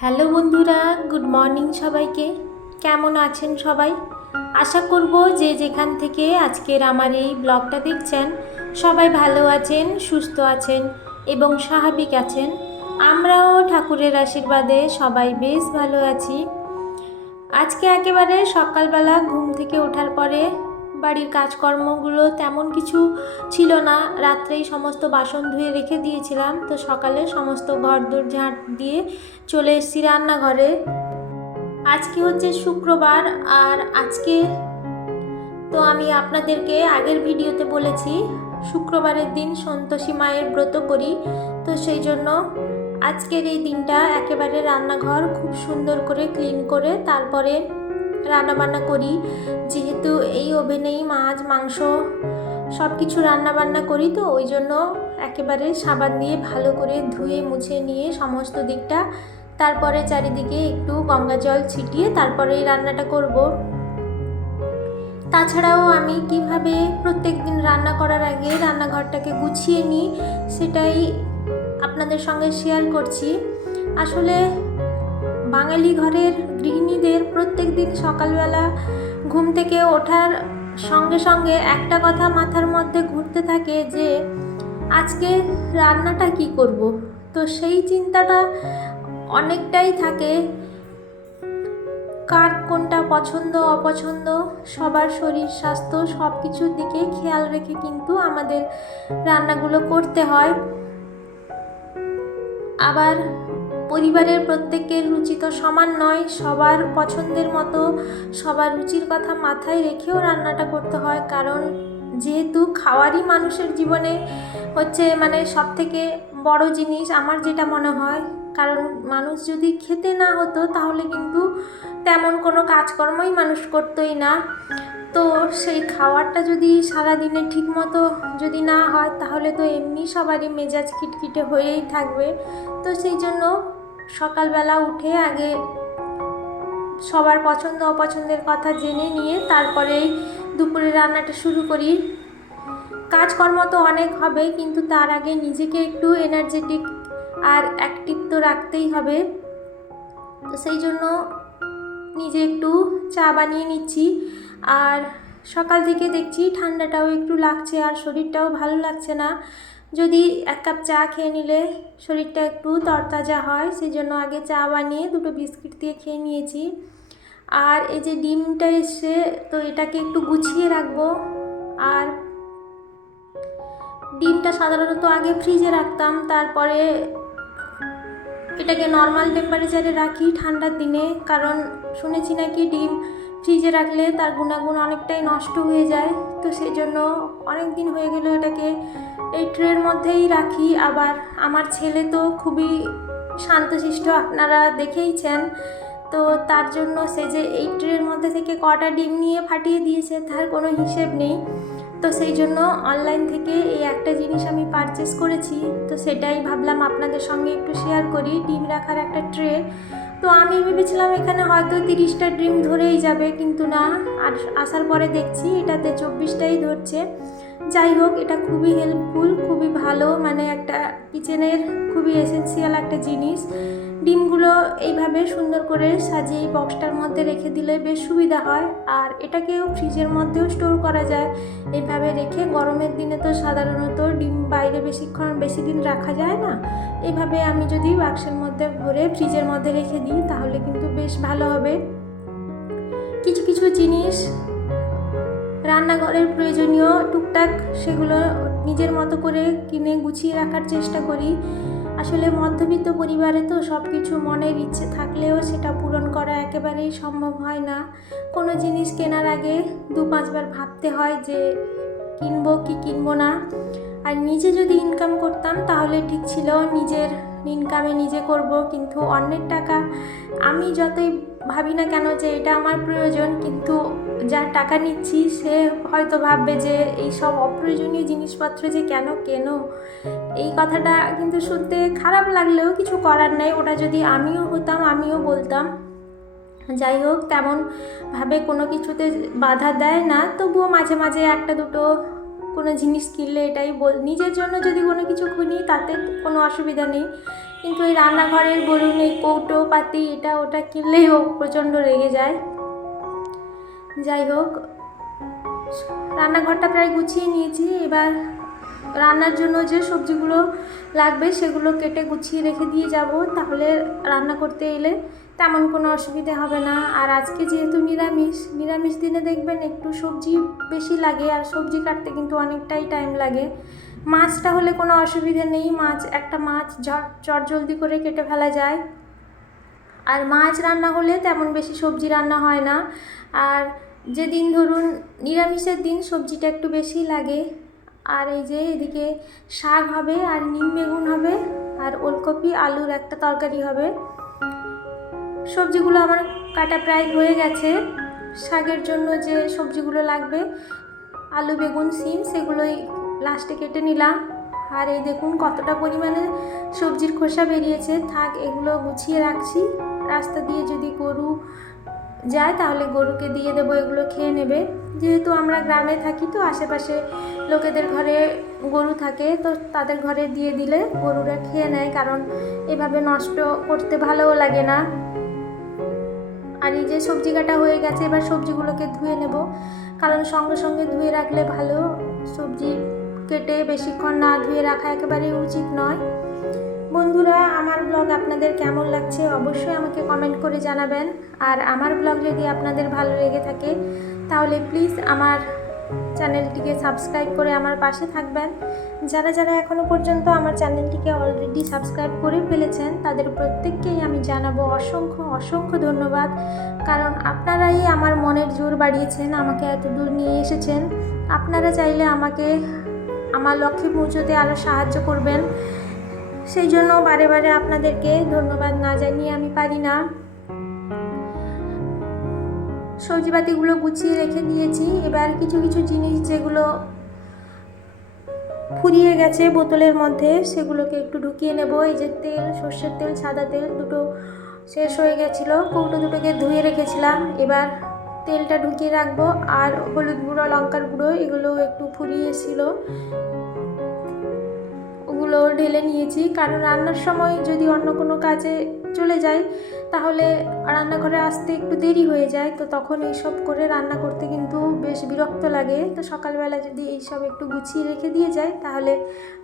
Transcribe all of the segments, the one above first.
Hello বন্ধুরা, good morning সবাইকে। কেমন আছেন সবাই? আশা করব যে যেখান থেকে আজকের আমার এই ব্লগটা দেখছেন, সবাই ভালো আছেন, সুস্থ আছেন এবং স্বাভাবিক আছেন। আমরাও ঠাকুরের আশীর্বাদে সবাই বেশ ভালো আছি। আজকে একেবারে সকালবেলা ঘুম থেকে ওঠার পরে বাড়ির কাজকর্মগুলো তেমন কিছু ছিল না। রাত্রেই সমস্ত বাসন ধুয়ে রেখে দিয়েছিলাম। তো সকালে সমস্ত ঘর দোর ঝাঁট দিয়ে চলে এসেছি রান্নাঘরে। আজকে হচ্ছে শুক্রবার আর আজকে তো আমি আপনাদেরকে আগের ভিডিওতে বলেছি, শুক্রবারের দিন সন্তোষী মায়ের ব্রত করি। তো সেই জন্য আজকের এই দিনটা একেবারে রান্নাঘর খুব সুন্দর করে ক্লিন করে তারপরে রান্নাবান্না করি। যেহেতু এই ওভেনেই মাছ, মাংস সব কিছু রান্নাবান্না করি তো, ওই জন্য একেবারে সাবান দিয়ে ভালো করে ধুয়ে, মুছে নিয়ে সমস্ত দিকটা, তারপরে চারিদিকে একটু গঙ্গা জল ছিটিয়ে তারপরে এই রান্নাটা করব। তাছাড়াও আমি কীভাবে প্রত্যেক দিন রান্না করার আগে রান্নাঘরটাকে গুছিয়ে নিই, সেটাই আপনাদের সঙ্গে শেয়ার করছি। আসলে বাঙালি ঘরের গৃহিণীদের প্রত্যেক দিন সকালবেলা ঘুম থেকে ওঠার সঙ্গে সঙ্গে একটা কথা মাথার মধ্যে ঘুরতে থাকে যে, আজকে রান্নাটা কি করব? তো সেই চিন্তাটা অনেকটাই থাকে। কার কোনটা পছন্দ, অপছন্দ, সবার শরীর স্বাস্থ্য সব কিছুর দিকে খেয়াল রেখে কিন্তু আমাদের রান্নাগুলো করতে হয়। আবার পরিবারের প্রত্যেকের রুচি তো সমান নয়, সবার পছন্দের মতো সবার রুচির কথা মাথায় রেখেও রান্নাটা করতে হয়, কারণ যেহেতু খাওয়ারই মানুষের জীবনে হচ্ছে মানে সব থেকে বড় জিনিস আমার যেটা মনে হয়, কারণ মানুষ যদি খেতে না হতো তাহলে কিন্তু তেমন কোনো কাজকর্মই মানুষ করতোই না। তো সেই খাওয়ারটা যদি সারাদিনে ঠিক মতো যদি না হয় তাহলে তো এমনি সবারই মেজাজ খিটখিটে হয়েই থাকবে। তো সেই জন্য সকালবেলা উঠে আগে সবার পছন্দ অপছন্দের কথা জেনে নিয়ে তারপরেই দুপুরে রান্নাটা শুরু করি। কাজকর্ম তো অনেক হবে, কিন্তু তার আগে নিজেকে একটু এনার্জেটিক আর অ্যাক্টিভ তো রাখতেই হবে। তো সেই জন্য নিজে একটু চা বানিয়ে নিচ্ছি। আর সকাল থেকে দেখছি ঠান্ডাটাও একটু লাগছে আর শরীরটাও ভালো লাগছে না। যদি এক কাপ চা খেয়ে নিলে শরীরটা একটু তরতাজা হয় সেই জন্য আগে চা বানিয়ে দুটো বিস্কিট দিয়ে খেয়ে নিয়েছি। আর এই যে ডিমটা এসে, তো এটাকে একটু গুছিয়ে রাখব। আর ডিমটা সাধারণত আগে ফ্রিজে রাখতাম, তারপরে এটাকে নর্মাল টেম্পারেচারে রাখি ঠান্ডার দিনে। কারণ শুনেছি নাকি ডিম ফ্রিজে রাখলে তার গুণাগুণ অনেকটাই নষ্ট হয়ে যায়। তো সেই জন্য অনেক দিন হয়ে গেল এটাকে। এই ট্রের মধ্যেই রাখি। আবার আমার ছেলে তো খুবই শান্তশিষ্ট, আপনারা দেখেইছেন। তো তার জন্য সে যে এই ট্রের মধ্যে থেকে কটা ডিম নিয়ে ফাটিয়ে দিয়েছে তার কোনো হিসেব নেই। তো সেই জন্য অনলাইন থেকে এই একটা জিনিস আমি পারচেস করেছি। তো সেটাই ভাবলাম আপনাদের সঙ্গে একটু শেয়ার করি। ডিম রাখার একটা তো আমি ভেবেছিলাম এখানে হয়তো তিরিশটা ড্রিম ধরেই যাবে, কিন্তু না। আসার পরে দেখছি এটাতে চব্বিশটাই ধরছে। যাই হোক, এটা খুবই হেল্পফুল খুবই ভালো মানে একটা কিচেনের খুবই এসেন্সিয়াল একটা জিনিস। ডিমগুলো এইভাবে সুন্দর করে সাজিয়ে বক্সটার মধ্যে রেখে দিলে বেশ সুবিধা হয়। আর এটাকেও ফ্রিজের মধ্যেও স্টোর করা যায়। এইভাবে রেখে গরমের দিনে তো সাধারণত ডিম বাইরে বেশিক্ষণ বেশি দিন রাখা যায় না। এভাবে আমি যদি বাক্সের মধ্যে ভরে ফ্রিজের মধ্যে রেখে দিই, তাহলে কিন্তু বেশ ভালো হবে। কিছু কিছু জিনিস রান্নাঘরের প্রয়োজনীয় টুকটাক, সেগুলো নিজের মতো করে কিনে গুছিয়ে রাখার চেষ্টা করি। আসলে মধ্যবিত্ত পরিবারে তো সব কিছু মনের ইচ্ছে থাকলেও সেটা পূরণ করা একেবারেই সম্ভব হয় না। কোনো জিনিস কেনার আগে দু পাঁচবার ভাবতে হয় যে কিনবো কি কিনবো না। আর নিজে যদি ইনকাম করতাম তাহলে ঠিক ছিল নিজের ইনকামে নিজে করব, কিন্তু অন্যের টাকা আমি যতই ভাবি না কেন যে এটা আমার প্রয়োজন, কিন্তু যার টাকা নিচ্ছি, সে হয়তো ভাববে যে এই সব অপ্রয়োজনীয় জিনিসপত্র যে কেন কেন? এই কথাটা কিন্তু শুনতে খারাপ লাগলেও কিছু করার নেই। ওটা যদি আমিও হতাম, আমিও বলতাম। যাই হোক, তেমনভাবে কোনো কিছুতে বাধা দেয় না। তবুও মাঝে মাঝে একটা দুটো কোনো জিনিস কিনলে এটাই বল, নিজের জন্য যদি কোনো কিছু কিনি, তাতে কোনো অসুবিধা নেই। কিন্তু এই রান্নাঘরের বলুন, এই কৌটো পাতি এটা ওটা কিনলেই ও প্রচণ্ড রেগে যায়। যাই হোক, রান্নাঘরটা প্রায় গুছিয়ে নিয়েছি। এবার রান্নার জন্য যে সবজিগুলো লাগবে সেগুলো কেটে গুছিয়ে রেখে দিয়ে যাব। তাহলে রান্না করতে এলে তেমন কোনো অসুবিধে হবে না। আর আজকে যেহেতু নিরামিষ নিরামিষ দিনে দেখবেন একটু সবজি বেশি লাগে আর সবজি কাটতে কিন্তু অনেকটাই টাইম লাগে। মাছটা হলে কোনো অসুবিধে নেই, মাছ, একটা মাছ চট জলদি করে কেটে ফেলা যায়। আর মাছ রান্না হলে তেমন বেশি সবজি রান্না হয় না। আর যেদিন ধরুন নিরামিষের দিন সবজিটা একটু বেশি লাগে, আর এই যে এদিকে শাক হবে আর নিম বেগুন হবে আর ওলকপি, আলুর একটা তরকারি হবে। সবজিগুলো আমার কাটা প্রায় হয়ে গেছে। শাকের জন্য যে সবজিগুলো লাগবে, আলু, বেগুন, সিম, সেগুলোই লাস্টে কেটে নিলাম। আর এই দেখুন কতটা পরিমাণে সবজির খোসা বেরিয়েছে। থাক, এগুলো গুছিয়ে রাখছি। রাস্তা দিয়ে যদি গরু যায়, তাহলে গরুকে দিয়ে দেবো, এগুলো খেয়ে নেবে। যেহেতু আমরা গ্রামে থাকি তো, আশেপাশে লোকেদের ঘরে গরু থাকে, তো তাদের ঘরে দিয়ে দিলে গরুরা খেয়ে নেয়, কারণ এভাবে নষ্ট করতে ভালোও লাগে না। আর এই যে সবজি কাটা হয়ে গেছে, এবার সবজিগুলোকে ধুয়ে নেব। কারণ সঙ্গে সঙ্গে ধুয়ে রাখলে ভালো। সবজি কেটে বেশিক্ষণ না ধুয়ে রাখা একেবারেই উচিত নয়। বন্ধুরা, আমার ব্লগ আপনাদের কেমন লাগছে অবশ্যই আমাকে কমেন্ট করে জানাবেন। আর আমার ব্লগ যদি আপনাদের ভালো লেগে থাকে, তাহলে প্লিজ আমার চ্যানেলটিকে সাবস্ক্রাইব করে আমার পাশে থাকবেন। যারা যারা এখনও পর্যন্ত আমার চ্যানেলটিকে অলরেডি সাবস্ক্রাইব করে ফেলেছেন, তাদের প্রত্যেককেই আমি জানাব অসংখ্য অসংখ্য ধন্যবাদ। কারণ আপনারাই আমার মনের জোর বাড়িয়েছেন, আমাকে এত দূর নিয়ে এসেছেন। আপনারা চাইলে আমাকে, আমার লক্ষ্যে পৌঁছতে আরও সাহায্য করবেন। সেই জন্য বারে বারে আপনাদেরকে ধন্যবাদ না জানিয়ে আমি পারি না। সবজিপাতিগুলো গুছিয়ে রেখে দিয়েছি। এবার কিছু কিছু জিনিস যেগুলো ফুরিয়ে গেছে বোতলের মধ্যে, সেগুলোকে একটু ঢুকিয়ে নেব। এই যে তেল, সর্ষের তেল, সাদা তেল, দুটো শেষ হয়ে গেছিল। কৌটো দুটোকে ধুয়ে রেখেছিলাম। এবার তেলটা ঢুকিয়ে রাখব। আর হলুদ গুঁড়ো, লঙ্কার গুঁড়ো, এগুলো একটু ফুরিয়েছিল। ওগুলো ঢেলে নিয়েছি। কারণ রান্নার সময় যদি অন্য কোনো কাজে চলে যাই, তাহলে রান্নাঘরে আসতে একটু দেরি হয়ে যায়। তো তখন এইসব করে রান্না করতে কিন্তু বেশ বিরক্ত লাগে। তো সকালবেলা যদি এইসব একটু গুছিয়ে রেখে দিয়ে যায় তাহলে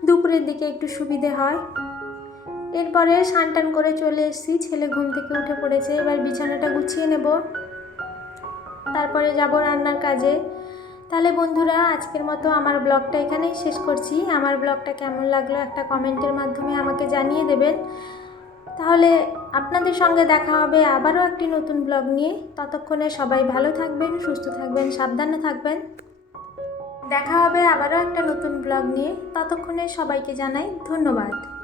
দুপুরের দিকে একটু সুবিধে হয়। এরপরে স্নান টান করে চলে এসেছি। ছেলে ঘুম থেকে উঠে পড়েছে। এবার বিছানাটা গুছিয়ে নেব। তারপরে যাব রান্নার কাজে। তাহলে বন্ধুরা, আজকের মতো আমার ব্লগটা এখানেই শেষ করছি। আমার ব্লগটা কেমন লাগল একটা কমেন্টের মাধ্যমে আমাকে জানিয়ে দেবেন। তাহলে আপনাদের সঙ্গে দেখা হবে আবারও একটি নতুন ব্লগ নিয়ে। ততক্ষণে সবাই ভালো থাকবেন, সুস্থ থাকবেন, সাবধানে থাকবেন। দেখা হবে আবারও একটা নতুন ব্লগ নিয়ে। ততক্ষণে সবাইকে জানাই ধন্যবাদ।